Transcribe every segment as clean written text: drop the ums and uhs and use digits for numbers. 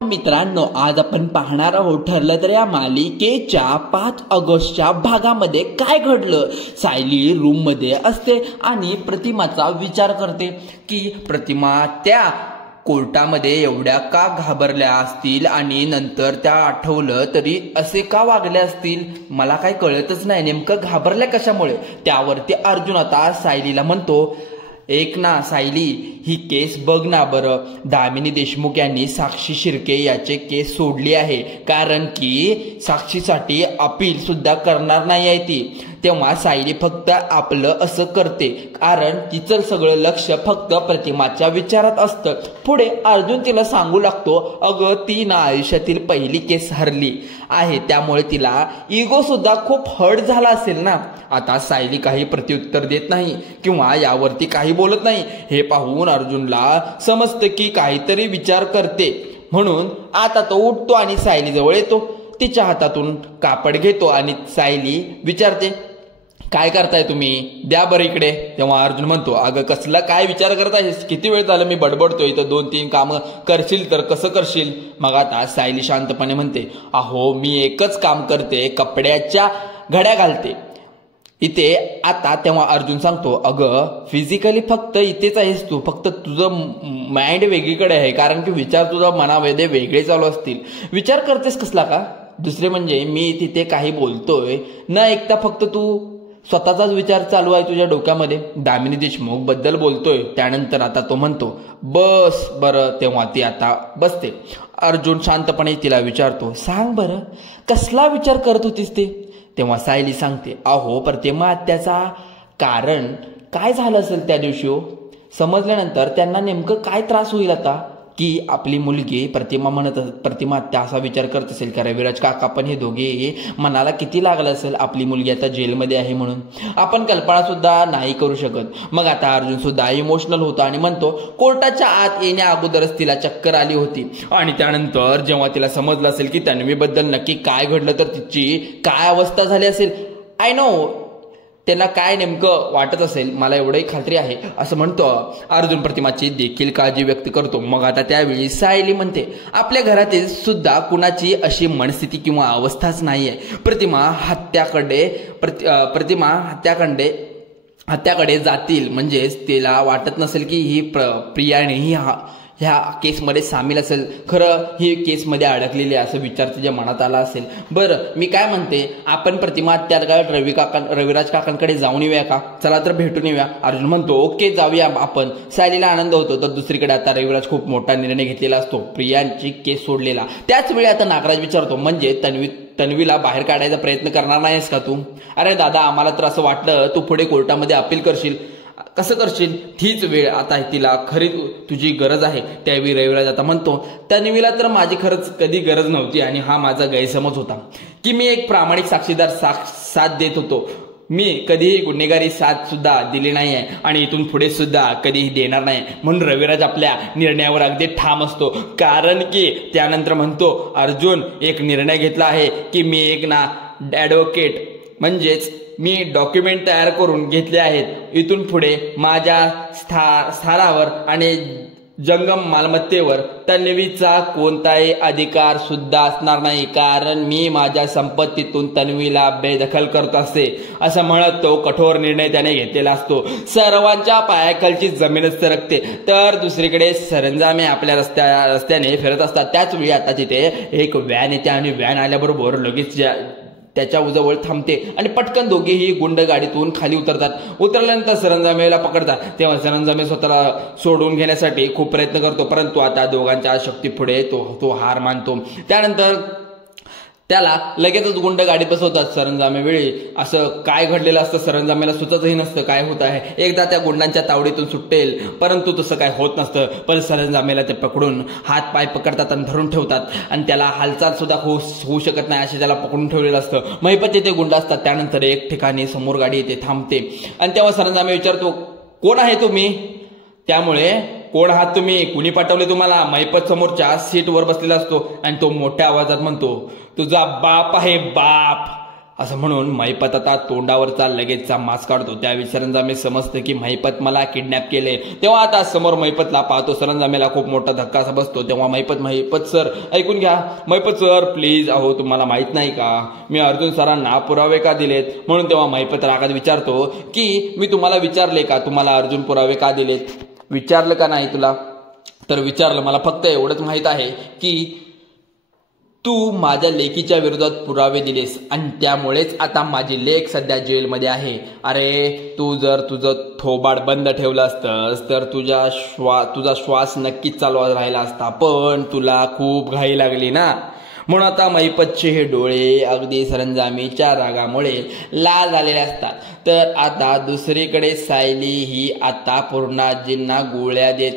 मित्रांनो, आज आपण पाहणार आहोत ठरलं तर या मालिकेच्या 5 ऑगस्टच्या भागामध्ये काय घडलं। सायली रूम मध्ये असते आणि प्रतिमाचा विचार करते की प्रतिमा त्या कोर्टामध्ये एवढ्या का घाबरल्या असतील आणि नंतर त्या आठवलं तरी असे का वागल्या असतील, मला काही कळतच नाही नेमकं घाबरल्या कशामुळे। त्यावरती अर्जुन आता सायलीला म्हणतो, एक ना सायली, ही केस बघ ना बरं, दामिनी देशमुख यांनी साक्षी शिर्के याचे केस सोडली आहे, कारण की साक्षीसाठी अपील सुद्धा करणार नाही आहे ती। तेव्हा सायली फक्त आपलं असं करते कारण तिचं सगळं लक्ष फक्त प्रतिमाच्या विचारात असतं। पुढे अर्जुन तिला सांगू लागतो, अगं ती ना आयुष्यातील पहिली केस हरली आहे, त्यामुळे तिला इगो सुद्धा खूप हर्ट झाला असेल ना। आता सायली काही प्रत्युत्तर देत नाही किंवा यावरती काही बोलत नाही। हे पाहून अर्जुनला समजतं की काहीतरी विचार करते, म्हणून आता तो उठतो आणि सायली जवळ येतो, तिच्या हातातून कापड घेतो आणि सायली विचारते, काय करताय तुम्ही, द्या बरं इकडे। तेव्हा अर्जुन म्हणतो, अगं कसला काय विचार करत आहेस, किती वेळ झालं मी बडबडतोय, तर 2-3 कामं करशील तर कसं करशील। मग आता सायली शांतपणे म्हणते, अहो मी एकच काम करते, कपड्याच्या घड्या घालते इथे आता। तेव्हा अर्जुन सांगतो, अगं फिजिकली फक्त इथेच आहेस तू, फक्त तुझं माइंड वेगळीकडे आहे, कारण की विचार तुझा मनामध्ये वेगळे चालू असतील। विचार करतेस कसला का, दुसरे म्हणजे मी तिथे काही बोलतोय न ऐकता फक्त तू स्वतःचाच विचार चालू आहे तुझ्या डोक्यामध्ये, दामिनी देशमुख बद्दल बोलतोय। त्यानंतर आता तो म्हणतो, बस बरं। तेव्हा ती आता बसते। अर्जुन शांतपणे तिला विचारतो, सांग बरं कसला विचार करत होतीस ते। तेव्हा सायली सांगते, अहो प्रतिमा त्याचा कारण काय झालं असेल त्या दिवशी हो, समजल्यानंतर त्यांना नेमकं काय त्रास होईल आता, की आपली मुलगी प्रतिमा त्या असा विचार करत असेल का रविराज काका पण हे दोघे मनाला किती लागलं असेल, आपली मुलगी आता जेलमध्ये आहे म्हणून आपण कल्पना सुद्धा नाही करू शकत। मग आता अर्जुन सुद्धा इमोशनल होतो आणि म्हणतो, कोर्टाच्या आत येण्या अगोदरच तिला चक्कर आली होती आणि त्यानंतर जेव्हा तिला समजलं असेल की तन्वीबद्दल नक्की काय घडलं तर तिची काय अवस्था झाली असेल, आय नो त्यांना काय नेमकं वाटत असेल, मला एवढंही खात्री आहे, असं म्हणतो अर्जुन प्रतिमाची देखील काळजी व्यक्त करतो। मग आता त्यावेळी सायली म्हणते, आपल्या घरातील सुद्धा कुणाची अशी मनस्थिती किंवा अवस्थाच नाहीये। प्रतिमा हत्याकडे जातील म्हणजेच तिला वाटत नसेल की ही प्रियाने ही ह्या केसमध्ये सामील असेल, खरं ही केसमध्ये अडकलेली असं विचार तुझ्या मनात आला असेल। बरं मी काय म्हणते, आपण प्रतिमा त्या काळात रविराज काकांकडे जाऊन येऊया का, चला तर भेटून येऊया। अर्जुन म्हणतो, ओके जाऊया आपण। सायलीला आनंद होतो, तर दुसरीकडे आता रविराज खूप मोठा निर्णय घेतलेला असतो, प्रियांची केस सोडलेला। त्याच वेळी आता नागराज विचारतो, म्हणजे तन्वीला बाहेर काढायचा प्रयत्न करणार नाहीस का तू। अरे दादा, आम्हाला तर असं वाटलं तू पुढे कोर्टामध्ये अपील करशील, कसं करशील, तीच वेळ आता तिला खरी तुझी गरज आहे। त्यावेळी रविराज आता म्हणतो, तन्वीला तर माझी खरंच कधी गरज नव्हती आणि हा माझा गैरसमज होता की मी एक प्रामाणिक साक्षीदार साथ देत होतो, मी कधीही गुन्हेगारी साथ सुद्धा दिली नाही आहे आणि इथून पुढे सुद्धा कधीही देणार नाही। म्हणून रविराज आपल्या निर्णयावर अगदी ठाम असतो, कारण की त्यानंतर म्हणतो, अर्जुन एक निर्णय घेतला आहे की मी एक ना ॲडव्होकेट म्हणजेच मी डॉक्युमेंट तयार करून घेतले आहेत, इथून पुढे माझ्या स्थारावर आणि जंगम मालमत्तेवर तन्वीचा कोणताही अधिकार सुद्धा असणार नाही, कारण मी माझ्या संपत्तीतून तन्वीला बेदखल करत असते, असं म्हणत तो कठोर निर्णय त्याने घेतलेला असतो। सर्वांच्या पायाखालची जमीनच सरकते, तर दुसरीकडे सरंजामे आपल्या रस्त्याने फिरत असतात। त्याच वेळी आता तिथे एक व्हॅन येते आणि व्हॅन आल्याबरोबर लगेच त्याच्या जवळ थांबते आणि पटकन दोघेही गुंड गाडीतून खाली उतरतात। उतरल्यानंतर सरंजामेला पकडतात, तेव्हा सरंजामे स्वतःला सोडून घेण्यासाठी खूप प्रयत्न करतो, परंतु आता दोघांच्या शक्तीपुढे तो हार मानतो। त्यानंतर त्याला लगेचच गुंड गाडीत बसवतात। सरंजामे वेळी असं काय घडलेलं असतं सरंजामेला सुचतही नसतं काय होत आहे, एकदा त्या गुंडांच्या तावडीतून सुटेल, परंतु तसं काय होत नसतं। पण सरंजामेला ते पकडून हात पाय पकडतात आणि धरून ठेवतात आणि त्याला हालचाल सुद्धा होऊ शकत नाही असे त्याला पकडून ठेवलेलं असतं। महिपत तिथे गुंड असतात। त्यानंतर एक ठिकाणी समोर गाडी येते, थांबते आणि तेव्हा सरंजामे विचारतो, कोण आहे तुम्ही। त्यामुळे कोण आहात तुम्ही, कुणी पाठवले तुम्हाला। महिपत समोरच्या सीटवर बसलेला असतो आणि तो मोठ्या आवाजात म्हणतो, तुझा बाप आहे बाप। असं म्हणून महिपत आता तोंडावरचा लगेचचा मास्क काढतो. त्यावेळी सरंजामे समजतं की महिपत मला किडनॅप केले. तेव्हा आता समोर महिपतला पाहतो. सरंजामेला खूप मोठा धक्का बसतो. तेव्हा महिपत सर ऐकून घ्या. महिपत सर प्लीज, अहो तुम्हाला माहित नाही का मी अर्जुन सरांना पुरावे का दिलेत म्हणून. तेव्हा महिपत रागात विचारतो की मी तुम्हाला विचारले का तुम्हाला अर्जुन पुरावे का दिलेत? विचारलं का नाही तुला? तर विचारलं. मला फक्त एवढंच माहित आहे की तू माझ्या लेकीच्या विरोधात पुरावे दिलेस आणि त्यामुळेच आता माझी लेक सध्या जेलमध्ये आहे. अरे तू जर तुझं थोबाड बंद ठेवलं असतंस तर तुझा श्वास नक्कीच चालू राहिला असता, पण तुला खूप घाई लागली ना. म्हणून आता महिपतचे हे डोळे अगदी सरंजामीच्या रागामुळे लाल झालेले असतात. तर आता दुसरीकडे सायली ही आता पूर्णाजींना गोळ्या देत,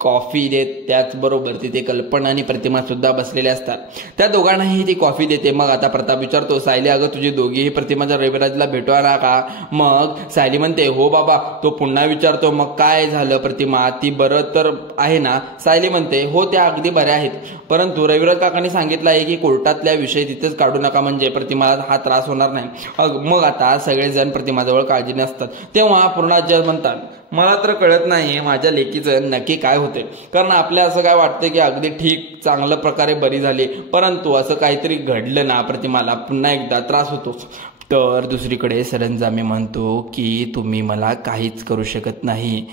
कॉफी देत, त्याचबरोबर तिथे कल्पना आणि प्रतिमा सुद्धा बसलेले असतात. त्या दोघांनाही ती कॉफी देते. मग आता प्रताप विचारतो, सायली अगं तुझी दोघीही प्रतिमाच्या रविराजला भेटवणार का? मग सायली म्हणते हो बाबा. तो पुन्हा विचारतो मग काय झालं प्रतिमा, ती बरं तर आहे ना? सायली म्हणते हो त्या अगदी बऱ्या आहेत, परंतु रविराज काकांनी सांगितलं आहे की कोर्टातल्या विषय तिथेच काढू नका म्हणजे प्रतिमाला हा त्रास होणार नाही. मग आता सगळेजण प्रतिमाजवळ काळजीने असतात. तेव्हा पूर्णाजी म्हणतात मला तर कळत नाही माझ्या लेकीचं नक्की काय होते, कारण आपल्या असं काय वाटतं की अगदी ठीक चांगल्या प्रकारे बरी झाली, परंतु असं काहीतरी घडलं ना प्रतिमाला पुन्हा एकदा त्रास होतोच. तर दुसरीकडे सरंजामे म्हणतो की तुम्ही मला काहीच करू शकत नाही.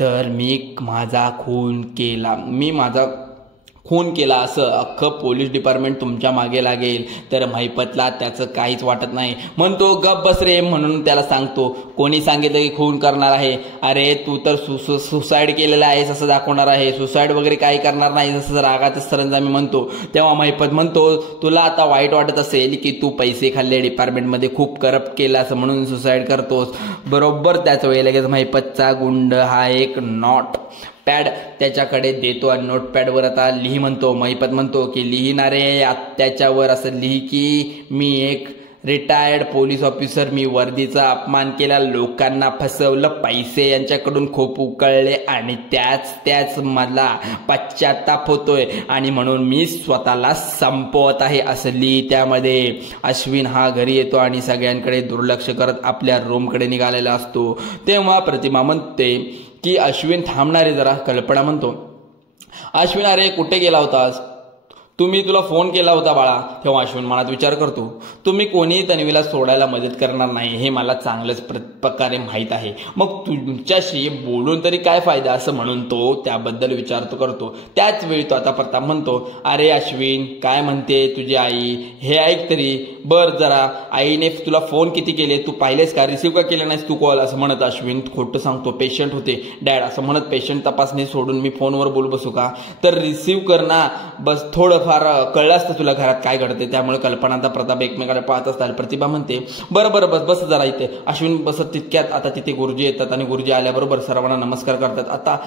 तर मी माझा खून केला असं अख्खं पोलीस डिपार्टमेंट तुमच्या मागे लागेल. तर महिपतला त्याचं काहीच वाटत नाही. म्हणतो गप बस रे म्हणून त्याला सांगतो. कोणी सांगितलं की खून करणार आहे? अरे तू तर सुसाईड केलेला आहेस असं दाखवणार आहे. सुसाईड वगैरे काही करणार नाही असं रागात सरंजामी म्हणतो. तेव्हा महिपत म्हणतो तुला आता वाईट वाटत असेल की तू पैसे खाल्ले, डिपार्टमेंटमध्ये खूप करप्ट केला असं म्हणून सुसाईड करतोस. बरोबर त्याच वेळी लगेच महिपतचा गुंड हा एक नोट पॅड त्याच्याकडे देतो आणि नोटपॅडवर आता लिही म्हणतो. महिपत म्हणतो की लिहिणारे त्याच्यावर असं लिही की मी एक रिटायर्ड पोलीस ऑफिसर, मी वर्दीचा अपमान केला, लोकांना फसवलं, पैसे यांच्याकडून खूप उकळले आणि त्याच मला पश्चाताप होतोय आणि म्हणून मी स्वतःला संपवत आहे असं लिही. त्यामध्ये अश्विन हा घरी येतो आणि सगळ्यांकडे दुर्लक्ष करत आपल्या रूमकडे निघालेला असतो. तेव्हा प्रतिमा म्हणते की अश्विन थांबणारे जरा. कल्पना म्हणतो अश्विन अरे कुठे गेला होतास? तुला फोन केला होता बाळा. तेव्हा अश्विन मनात विचार करतो तुम्ही कोणीही तन्वीला सोडायला मदत करणार नाही हे मला चांगलंच प्रकारे माहीत आहे, मग तुमच्याशी बोलून तरी काय फायदा असं म्हणून तो त्याबद्दल विचार करतो. त्याच वेळी तो आता प्रताप म्हणतो अरे अश्विन काय म्हणते तुझी आई हे ऐक तरी. बर जरा आईने तुला फोन किती केले तू पाहिलेस का? रिसिव्ह का केला नाहीस तू कॉल असं म्हणत अश्विन खोटं सांगतो. पेशंट होते डॅड असं म्हणत पेशंट तपासणी सोडून मी फोनवर बोल बसू का? तर रिसिव्ह कर ना बस. थोडं फार कळलं असतं तुला घरात काय घडते. त्यामुळे कल्पना आता प्रताप एकमेकाला पाहत असतात. प्रतिभा म्हणते बरं बस जरा इथे. अश्विन बसत तितक्यात आता तिथे गुरुजी येतात आणि गुरुजी आल्याबरोबर सर्वांना नमस्कार करतात. आता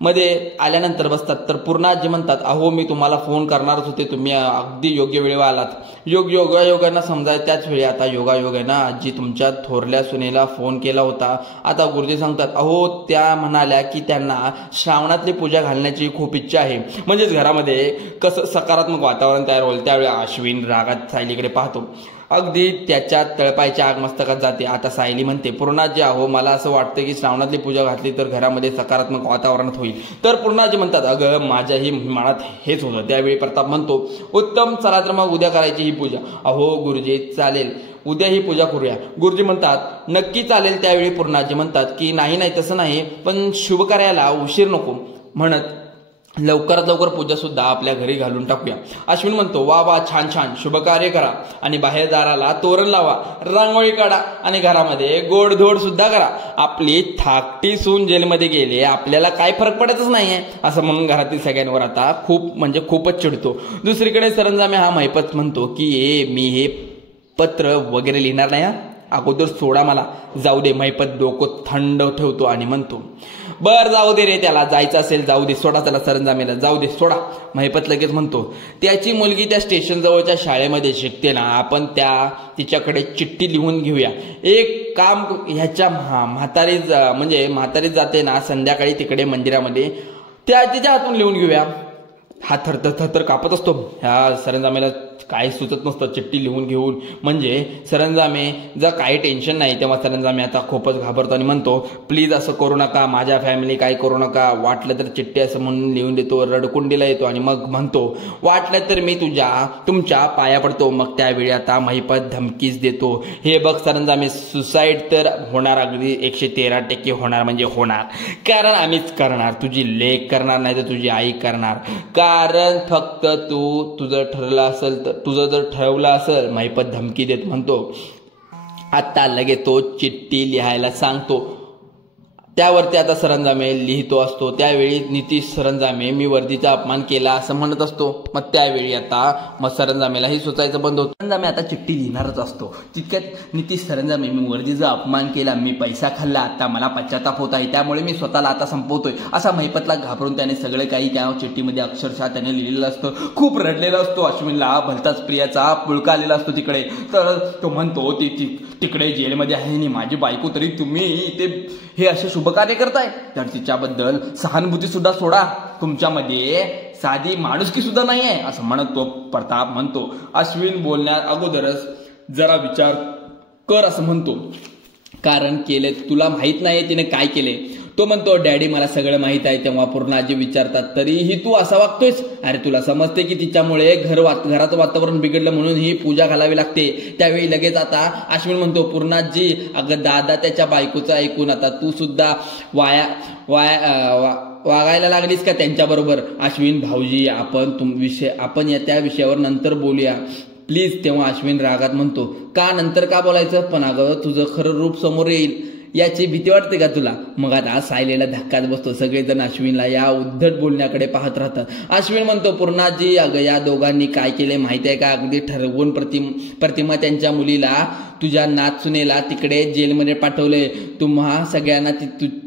मध्ये आल्यानंतर बसतात. तर पूर्णाजी म्हणतात अहो मी तुम्हाला फोन करणारच होते, तुम्ही अगदी योग्य वेळेवर आलात. योगायोगांना समजाय त्याच वेळी आता योगायोगानं आजी तुमच्या थोरल्या सुनेला फोन केला होता. आता गुरुजी सांगतात अहो त्या म्हणाल्या की त्यांना श्रावणातली पूजा घालण्याची खूप इच्छा आहे, म्हणजेच घरामध्ये कसं सकारात्मक वातावरण तयार होईल. त्यावेळी अश्विन रागात सायलीकडे पाहतो. अगदी त्याच्या तळपायच्या आग मस्तकात जाते. आता सायली म्हणते पूर्णाजी अहो मला असं वाटतं की श्रावणातली पूजा घातली तर घरामध्ये सकारात्मक वातावरणात होईल. तर पूर्णाजी म्हणतात अगं माझ्याही मनात हेच होतं. त्यावेळी प्रताप म्हणतो उत्तम चला तर मग उद्या करायची ही पूजा. अहो गुरुजी चालेल उद्या ही पूजा करूया. गुरुजी म्हणतात नक्की चालेल. त्यावेळी पूर्णाजी म्हणतात की नाही तसं नाही, पण शुभ कार्याला उशीर नको म्हणत लवकरात लवकर पूजा सुद्धा आपल्या घरी घालून टाकूया. अश्विन म्हणतो वा छान शुभ कार्य करा आणि बाहेर दाराला तोरण लावा, रांगोळी काढा आणि घरामध्ये गोडधोड सुद्धा करा. आपली थाकटी सून जेलमध्ये गेले आपल्याला काय फरक पडतच नाहीये असं म्हणून घरातील सगळ्यांवर आता खूपच चिडतो. दुसरीकडे सरंजामे हा महिपत म्हणतो की मी हे पत्र वगैरे लिहिणार नाही, अगोदर सोडा मला जाऊ दे. महिपत डोकं थंड ठेवतो आणि म्हणतो बर जाऊ दे रे, त्याला जायचं असेल जाऊ दे, सोडा त्याला सरंजामेला जाऊ दे सोडा. महिपत लगेच म्हणतो त्याची मुलगी त्या स्टेशन जवळच्या शाळेमध्ये शिकते ना, आपण तिच्याकडे चिठ्ठी लिहून घेऊया. एक काम ह्याच्या म्हातारी जाते ना संध्याकाळी तिकडे मंदिरामध्ये, तिच्या हातून लिहून घेऊया. हा थरथर कापत असतो. ह्या सरंजामेला काही सुचत नसतं चिठ्ठी लिहून घेऊन. म्हणजे सरंजामे जर काही टेन्शन नाही तेव्हा सरंजामे आता खूपच घाबरतो आणि म्हणतो प्लीज असं करू नका, माझ्या फॅमिली काही करू नका, वाटलं तर चिठ्ठी असं म्हणून लिहून देतो. रडकुंडीला येतो आणि मग म्हणतो वाटलं तर मी तुमच्या पाया पडतो. मग त्यावेळी आता महिपत धमकीच देतो. हे बघ सरंजामे, सुसाईड तर होणार, अगदी 113% होणार म्हणजे होणार, कारण आम्हीच करणार. तुझी लेक करणार नाही तर तुझी आई करणार. कारण फक्त तुझं जर ठरवलं असेल. महिपत धमकी देत म्हणतो आता लगेच तो चिठ्ठी लिहायला सांगतो. त्यावरती आता सरंजामे लिहितो असतो. त्यावेळी नितीश सरंजामे मी वर्दीचा अपमान केला असं म्हणत असतो. मग त्यावेळी आता सरंजामेलाही सुचायचं बंद होतं. सरंजामे आता चिठ्ठी लिहिणारच असतो. तितक्यात नितीश सरंजामे मी वर्दीचा अपमान केला, मी पैसा खाल्ला, आता मला पश्चाताप होत आहे, त्यामुळे मी स्वतःला आता संपवतोय असा महिपतला घाबरून त्याने सगळे काही त्या चिठ्ठीमध्ये अक्षरशः त्याने लिहिलेलं असतं. खूप रडलेला असतो. अश्विनला भलताच प्रियाचा पुळका आलेला असतो तिकडे. तर तो म्हणतो तिकडे जेलमध्ये आहे आणि माझी बायको, तरी तुम्ही इथे हे असे शुभ कार्य करताय, तर तिच्याबद्दल सहानुभूती सुद्धा सोडा, तुमच्यामध्ये साधी माणुसकी सुद्धा नाही आहे असं म्हणत तो प्रताप म्हणतो. अश्विन बोलण्या अगोदरच जरा विचार कर असं म्हणतो, कारण केले तुला माहित नाही तिने काय केले. तो म्हणतो डॅडी मला सगळं माहित आहे. तेव्हा पूर्णाजी विचारतात तरीही तू असा वागतोयस, अरे तुला समजते की तिच्यामुळे घराचं वातावरण बिघडलं म्हणून ही पूजा घालावी लागते. त्यावेळी लगेच आता अश्विन म्हणतो पूर्णाजी अगं दादा त्याच्या बायकोचं ऐकून आता तू सुद्धा वागायला लागलीस का त्यांच्याबरोबर. अश्विन भाऊजी आपण त्या विषयावर नंतर बोलूया प्लीज. तेव्हा अश्विन रागात म्हणतो का नंतर का बोलायचं, पण अगं तुझं खरं रूप समोर येईल याची भीती वाटते का तुला. मग आता सायलीला धक्काच बसतो. सगळेजण अश्विनला या उद्धट बोलण्याकडे पाहत राहतात. अश्विन म्हणतो पूर्णाजी अगं या दोघांनी काय केले माहिती आहे का, अगदी ठरवून प्रतिमा त्यांच्या मुलीला तुझ्या नाचुनेला तिकडे जेलमध्ये पाठवले. तुम्हा सगळ्यांना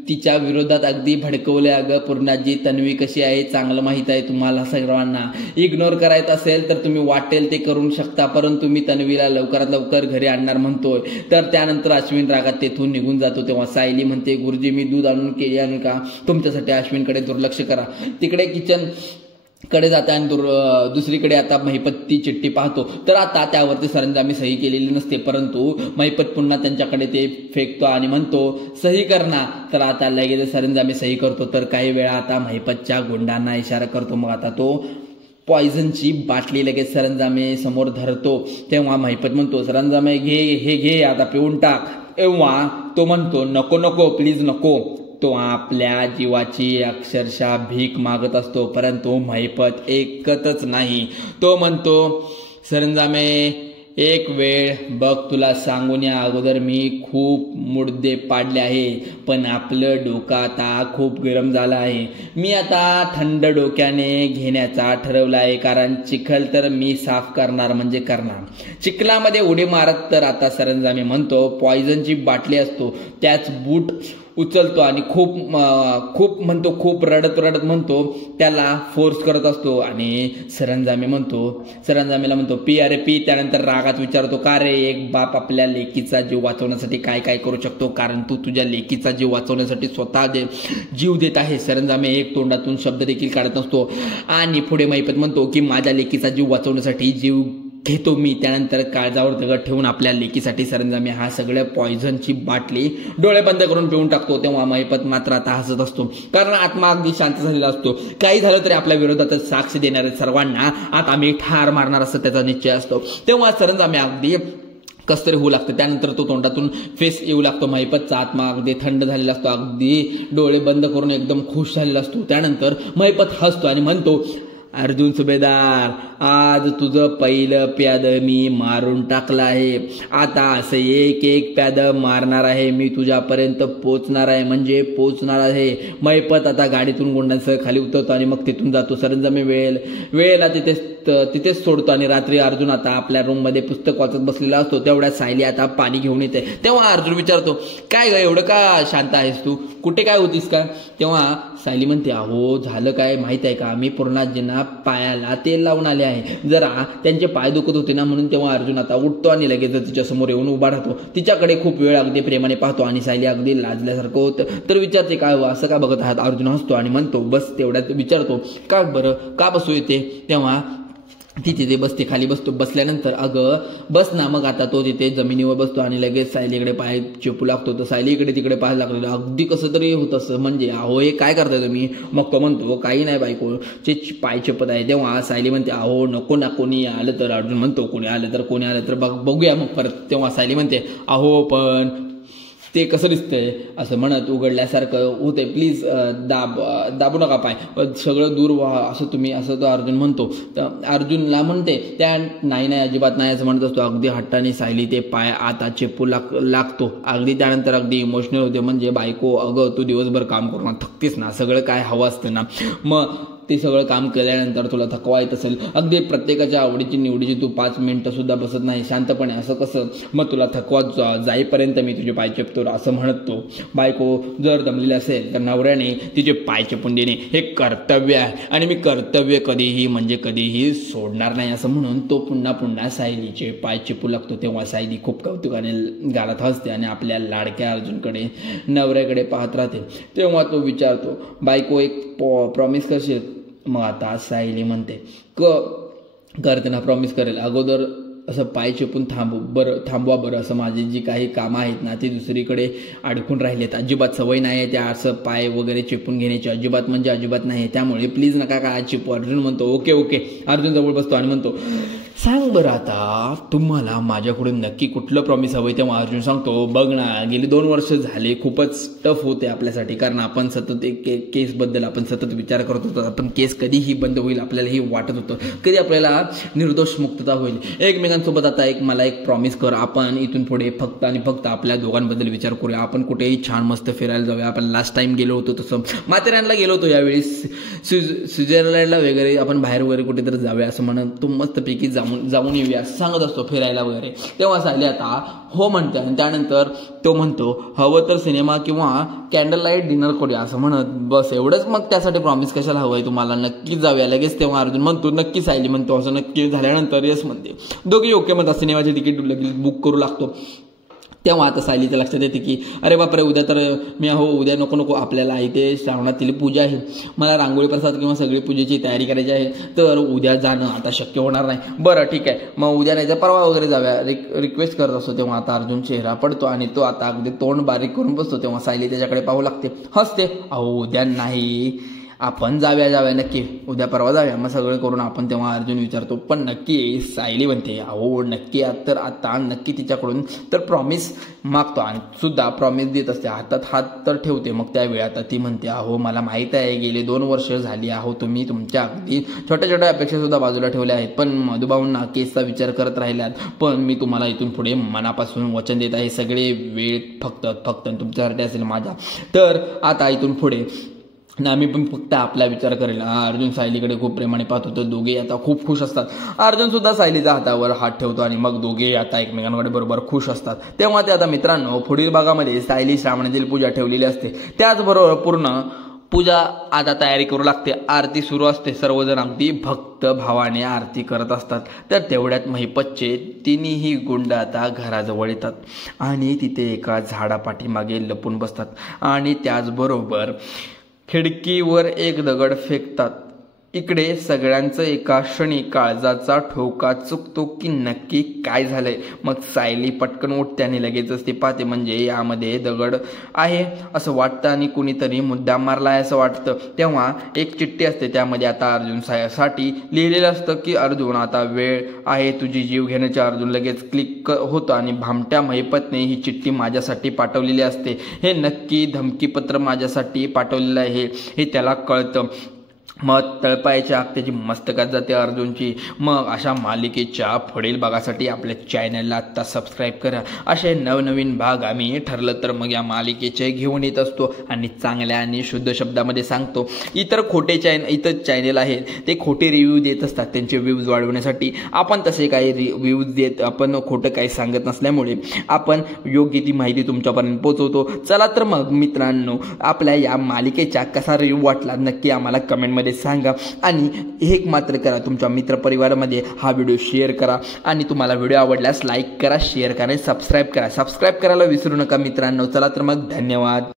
तिच्या विरोधात अगदी भडकवले. अगं पूर्णाजी तन्वी कशी आहे चांगलं माहित आहे तुम्हाला सर्वांना. इग्नोर करायचं असेल तर तुम्ही वाटेल ते करू शकता, परंतु मी तन्वीला लवकरात लवकर घरी आणणार म्हणतोय. तर त्यानंतर अश्विन रागात तेथून निघून जातो. तेव्हा सायली म्हणते गुरुजी मी दूध आणून केली आणि का तुमच्यासाठी. अश्विनकडे दुर्लक्ष करा. तिकडे किचन कडे जाता आणि दुसरीकडे आता महिपत ती चिठ्ठी पाहतो. तर आता त्यावरती सरंजामी सही केलेली नसते, परंतु महिपत पुन्हा त्यांच्याकडे ते फेकतो आणि म्हणतो सही करना. तर आता लगेच सरंजामी सही करतो. तर काही वेळा आता महिपतच्या गुंडांना इशारा करतो. मग आता तो पॉइझनची बाटली लगेच सरंजामे समोर धरतो. तेव्हा महिपत म्हणतो सरंजामे घे आता पिऊन टाक. तेव्हा तो म्हणतो नको नको प्लीज नको. तो आपल्या जीवाची अक्षरशः भीक मागत असतो, परंतु महिपत ऐकतच नाही. तो म्हणतो सरंजामे एक वेळ बघ, तुला सांगून या अगोदर मी खूप मुद्दे पाडले आहे, पण आपलं डोकं आता खूप गरम झालं आहे. मी आता थंड डोक्याने घेण्याचा ठरवला आहे, कारण चिखल तर मी साफ करणार म्हणजे करणार. चिखलामध्ये उडी मारत तर आता सरंजामी म्हणतो पॉइझनची बाटली असतो त्याच बूट उचलतो आणि खूप रडत म्हणतो त्याला फोर्स करत असतो. आणि सरंजामीला म्हणतो पी अरे पी. त्यानंतर रागात विचारतो का रे एक बाप आपल्या लेकीचा जीव वाचवण्यासाठी काय काय करू शकतो, कारण तू तुझ्या लेकीचा जीव वाचवण्यासाठी स्वतः जीव देत आहे. सरंजामी एक तोंडातून शब्द देखील काढत नसतो आणि पुढे महिपत म्हणतो की माझ्या लेकीचा जीव वाचवण्यासाठी जीव घेतो मी. त्यानंतर काळजावर दगड ठेवून आपल्या लेकीसाठी सरंजामी हा सगळं पॉइझनची बाटली डोळे बंद करून पिऊन टाकतो. तेव्हा महिपत मात्र आता हसत असतो, कारण आत्मा अगदी शांत झालेला असतो. काही झालं तरी आपल्या विरोधात साक्ष देणाऱ्या सर्वांना आता मी ठार मारणार असं त्याचा निश्चय असतो. तेव्हा सरंजामी अगदी कसतरी होऊ लागतं. त्यानंतर तो तोंडातून फेस येऊ लागतो. महिपतचा आत्मा अगदी थंड झालेला असतो, अगदी डोळे बंद करून एकदम खुश झालेला असतो. त्यानंतर महिपत हसतो आणि म्हणतो अर्जुन सुभेदार आज तुझं पहिलं प्याद मी मारून टाकलं आहे. आता असं एक प्याद मारणार आहे मी, तुझ्यापर्यंत पोचणार आहे म्हणजे पोचणार आहे. महिपत आता गाडीतून गुंडांसह खाली उतरतो आणि मग तिथून जातो. सरंजामी वेळेला तिथेच सोडतो आणि रात्री अर्जुन आता आपल्या रूम मध्ये पुस्तक वाचत बसलेला असतो. तेवढ्यात सायली आता पाणी घेऊन येते. तेव्हा अर्जुन विचारतो काय ग एवढं का शांत आहेस तू, कुठे काय होतीस का. तेव्हा सायली म्हणते अहो झालं काय माहित आहे का, मी पूर्णाजींना पायाला तेल लावून आले आहे, जरा त्यांचे पाय दुखत होते ना म्हणून. तेव्हा अर्जुन आता उठतो आणि लगेच तिच्या समोर येऊन उभा राहतो. तिच्याकडे खूप वेळ अगदी प्रेमाने पाहतो आणि सायली अगदी लाजल्यासारखं होतं. तर विचारते काय हो असं का बघत आहात. अर्जुन हसतो आणि म्हणतो बस. तेवढ्यात विचारतो का बरं का बसू येते. तेव्हा ती तिथे बसते, खाली बसतो. बसल्यानंतर अगं बस ना, मग आता तो तिथे जमिनीवर बसतो आणि लगेच सायलीकडे पाय चेपू लागतो. तर सायली इकडे तिकडे पाय लागतो. अगदी कसं तरी होत असं, म्हणजे अहो हे काय करताय तुम्ही? मग तो म्हणतो काही नाही बायको, पाय चेपत आहे. तेव्हा सायली म्हणते अहो नको ना, कोणी आलं तर. अर्जुन म्हणतो कोणी आलं तर बघूया मग परत. तेव्हा सायली म्हणते अहो पण ते कसं दिसतंय असं म्हणत उघडल्यासारखं होते, प्लीज दाबू नका पाय, सगळं दूर व्हा असं तुम्ही, असं तो अर्जुन म्हणतो. तर अर्जुनला म्हणते त्या नाही अजिबात नाही असं म्हणत असतो. अगदी हट्टाने सायली ते पाय आता चेपू लागतो. अगदी त्यानंतर अगदी इमोशनल होते, म्हणजे बायको अगं तू दिवसभर काम करून थकतेस ना, सगळं काय हवं असतं ना, मग ते सगळं काम केल्यानंतर तुला थकवा येत असेल. अगदी प्रत्येकाच्या आवडीची निवडीची तू 5 मिनिटं सुद्धा बसत नाही शांतपणे, असं कसं? मग तुला थकवा जाईपर्यंत मी तुझे पाय चेपतो असं म्हणत तो. बायको जर दमलेली असेल तर नवऱ्याने तिचे पाय चेपून देणे हे कर्तव्य आहे आणि मी कर्तव्य कधीही सोडणार नाही असं म्हणून तो पुन्हा सायलीचे पाय चेपू लागतो. तेव्हा सायली खूप कौतुकाने गालात हसते आणि आपल्या लाडक्या अर्जुनकडे नवऱ्याकडे पाहत राहते. तेव्हा तो विचारतो बायको एक प्रॉमिस करशील? मग आता सायली म्हणते करते ना, प्रॉमिस करेल. अगोदर असं पाय चेपून थांबवा बरं, असं माझी जी काही कामं आहेत ना ती दुसरीकडे अडकून राहिलेत. अजिबात सवय नाही आहे त्या असं पाय वगैरे चेपून घेण्याची, अजिबात म्हणजे अजिबात नाही. त्यामुळे प्लीज नका काय चेपू. अर्जुन म्हणतो ओके. अर्जुन जवळ बसतो आणि म्हणतो सांग बरं आता तुम्हाला माझ्याकडून नक्की कुठलं प्रॉमिस हवंय? तेव्हा अर्जुन सांगतो बघ ना, गेली 2 वर्ष झाले खूपच टफ होते आपल्यासाठी, कारण आपण सतत एक केसबद्दल आपण सतत विचार करत होतो. आपण केस कधीही बंद होईल आपल्याला हे वाटत होतं, कधी आपल्याला निर्दोष मुक्तता होईल. एकमेकांसोबत आता मला एक प्रॉमिस कर, आपण इथून पुढे फक्त आणि फक्त आपल्या दोघांबद्दल विचार करूया. आपण कुठेही छान मस्त फिरायला जाऊया. आपण लास्ट टाइम गेलो होतो तसं माथेरानला गेलो होतो, यावेळी स्वित्झर्लंडला वगैरे आपण बाहेर वगैरे कुठेतरी जाऊया असं म्हणत तो मस्तपैकी जाऊन येऊया सांगत असतो फिरायला वगैरे. तेव्हा सायली आता हो म्हणते आणि त्यानंतर तो म्हणतो हवं तर सिनेमा किंवा कॅन्डल लाईट डिनर करूया असं म्हणत बस एवढंच. मग त्यासाठी प्रॉमिस कशाला हवंय तुम्हाला? नक्की जाऊया लगेच. तेव्हा अर्जुन म्हणतो नक्की. सायली म्हणतो असं नक्की झाल्यानंतर येस म्हणते. दोघे ओके म्हणतात. सिनेमाचे तिकीट लगेच बुक करू लागतो. तेव्हा आता सायलीच्या लक्षात येते की अरे बापरे उद्या तर मी उद्या नको आपल्याला इथे श्रावणातील पूजा आहे, मला रांगोळी प्रसाद किंवा सगळी पूजेची तयारी करायची आहे, तर उद्या जाणं आता शक्य होणार नाही. बरं ठीक आहे मग उद्या नाही तर परवा वगैरे जाऊया रिक्वेस्ट करत असतो. तेव्हा आता अर्जुन चेहरा पडतो आणि तो आता अगदी तोंड बारीक करून बसतो. तेव्हा सायली त्याच्याकडे पाहू लागते, हसते. उद्या नाही, आपण जाऊया नक्की, उद्या परवा जाऊया मग सगळं करून आपण. तेव्हा अर्जुन विचारतो पण नक्की? सायली म्हणते नक्की. तर आता नक्की तिच्याकडून तर प्रॉमिस मागतो आणि सुद्धा प्रॉमिस देत असते, हातात हात तर ठेवते. मग त्यावेळी आता ती म्हणते मला माहीत आहे गेले 2 वर्ष झाली तुम्ही तुमच्या अगदी छोट्या अपेक्षा सुद्धा बाजूला ठेवल्या आहेत, पण मधुभाऊंना केसचा विचार करत राहिल्यात. पण मी तुम्हाला इथून पुढे मनापासून वचन देत आहे, सगळे वेळ फक्त तुमच्यासाठी असेल माझ्या. तर आता इथून पुढे आम्ही पण फक्त आपला विचार करेल. अर्जुन सायलीकडे खूप प्रेमाने पाहत होतो. दोघे आता खूप खुश असतात. अर्जुन सुद्धा सायलीच्या हातावर हात ठेवतो आणि मग दोघे आता एकमेकांकडे बरोबर खुश असतात. तेव्हा ते आता मित्रांनो पुढील भागामध्ये सायली श्रावणातील पूजा ठेवलेली असते. त्याचबरोबर पूर्ण पूजा आता तयारी करू लागते. आरती सुरू असते. सर्वजण अगदी भक्त भावाने आरती करत असतात. तर तेवढ्यात महिपतचे तिन्ही गुंड आता घराजवळ येतात आणि तिथे एका झाडापाठीमागे लपून बसतात आणि त्याचबरोबर खिडकीवर एक दगड फेकतात. इकडे सगळ्यांचं एका क्षणी काळजाचा ठोका चुकतो की नक्की काय झालंय. मग सायली पटकन उठते आणि लगेचच ती पाहते, म्हणजे यामध्ये दगड आहे असं वाटतं आणि कुणीतरी मुद्दाम मारला आहे असं वाटतं. तेव्हा एक चिठ्ठी असते, त्यामध्ये आता अर्जुन साठी लिहिलेलं असतं की अर्जुन आता वेळ आहे तुझी जीव घेण्याची. अर्जुन लगेच क्लिक होतं आणि भामट्या महिपतने ही चिठ्ठी माझ्यासाठी पाठवलेली असते. हे नक्की धमकीपत्र माझ्यासाठी पाठवलेलं आहे हे त्याला कळतं. मग तळपायाच्या आग त्याची मस्तकात जाते अर्जुनची. मग अशा मालिकेच्या पुढील भागासाठी आपल्या चॅनलला आत्ता सबस्क्राईब करा. असे नवनवीन भाग आम्ही ठरलं तर मग या मालिकेचे घेऊन येत असतो आणि चांगल्या आणि शुद्ध शब्दामध्ये सांगतो. इतर चॅनल आहेत ते खोटे रिव्ह्यू देत असतात त्यांचे व्ह्यूज वाढवण्यासाठी. आपण तसे काही रिव्ह्यूज देत आपण खोटं काही सांगत नसल्यामुळे आपण योग्य ती माहिती तुमच्यापर्यंत पोहोचवतो. चला तर मग मित्रांनो आपल्या या मालिकेचा कसा रिव्ह्यू वाटला नक्की आम्हाला कमेंटमध्ये सांगा आणि एक मात्र करा, तुमच्या मित्रपरिवारामध्ये हा व्हिडिओ शेअर करा आणि तुम्हाला व्हिडिओ आवडल्यास लाईक करा, शेअर करा, सबस्क्राईब करायला विसरू नका मित्रांनो. चला तर मग धन्यवाद.